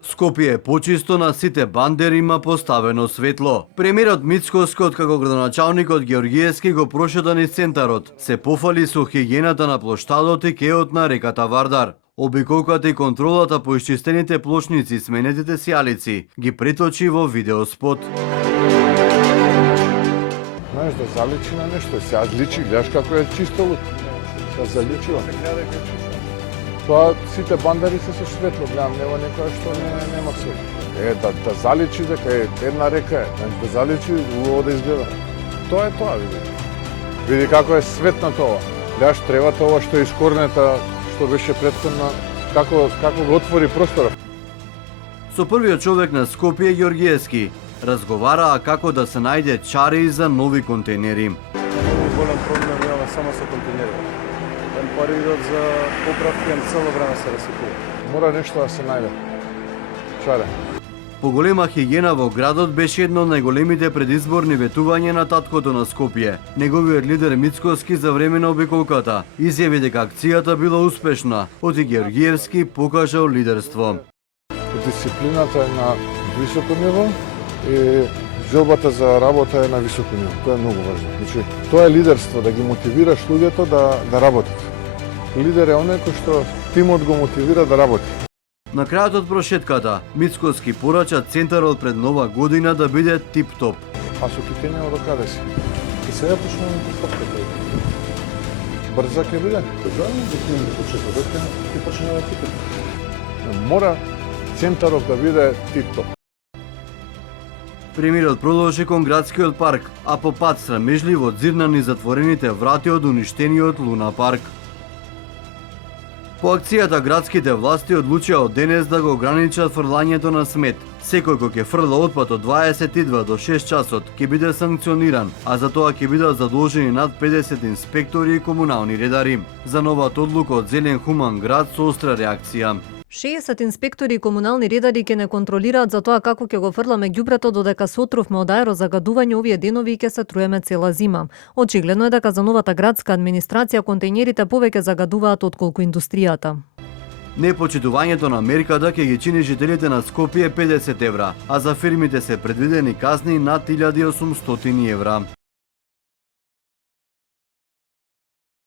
Скопје е почисто, на сите бандери има поставено светло. Премиерот Мицкоски, како градоначалникот Георгиевски го прошета низ центарот, се пофали со хигиената на плоштадот и кеот на реката Вардар. Обиколката и контролата по исчистените плочници и сменетите сијалици ги преточи во видеоспот. Знаеш да заличи на нешто, се личи, гледаш како е чисто, се заличува. Тоа сите бандари се со светло, гледам, нема некоја што нема светло. Да заличи дека е една река, значи да заличи убаво да изгледа. Тоа е тоа, види. Види како е светно тоа. Гледаш, треба тоа што е искорнета, што беше претходно, како го отвори просторот. Со првиот човек на Скопје, Георгиевски, разговараа како да се најде чари за нови контейнери. Голем проблем имаме само со контейнери. Парирот за поправки цело време се расипува. Мора нешто да се најде. Чаре. Поголема хигиена во градот беше едно од најголемите предизборни ветувања на таткото на Скопје. Неговиот лидер Мицкоски за време на обиколката изјави дека акцијата била успешна, оти Георгиевски покажал лидерство. Дисциплината е на високо ниво и желбата за работа е на високо ниво. Тоа е многу важно. Значи, тоа е лидерство, да ги мотивираш луѓето да работат. Лидер е оној кој што тимот го мотивира да работи. На крајот од прошетката, Мицкоски порача центарот пред нова година да биде тип-топ. А со китење од каде си? И сега почнуваме постапката. Брза ќе биде? Да, да почнеме и почнеме типот. Мора центарот да биде тип-топ. Премиерот продолжи кон градскиот парк, а по пат срамежливо зирнани затворените врати од уништениот Луна парк. По акцијата градските власти одлучија од денес да го ограничат фрлањето на смет. Секој кој ќе фрла отпад од 22 до 6 часот ќе биде санкциониран, а за тоа ќе бидат задолжени над 50 инспектори и комунални редари. За новата одлука од Зелен хуман град со остра реакција. 60 инспектори и комунални редари ќе не контролираат за тоа како ќе го фрламе ѓубрето, додека се отровме од аерозагадување овие денови и ќе се труеме цела зима. Очигледно е дека за новата градска администрација контейнерите повеќе загадуваат отколку индустријата. Непочитувањето на мерката ќе ги чини жителите на Скопје 50 евра, а за фирмите се предвидени казни над 1800 евра.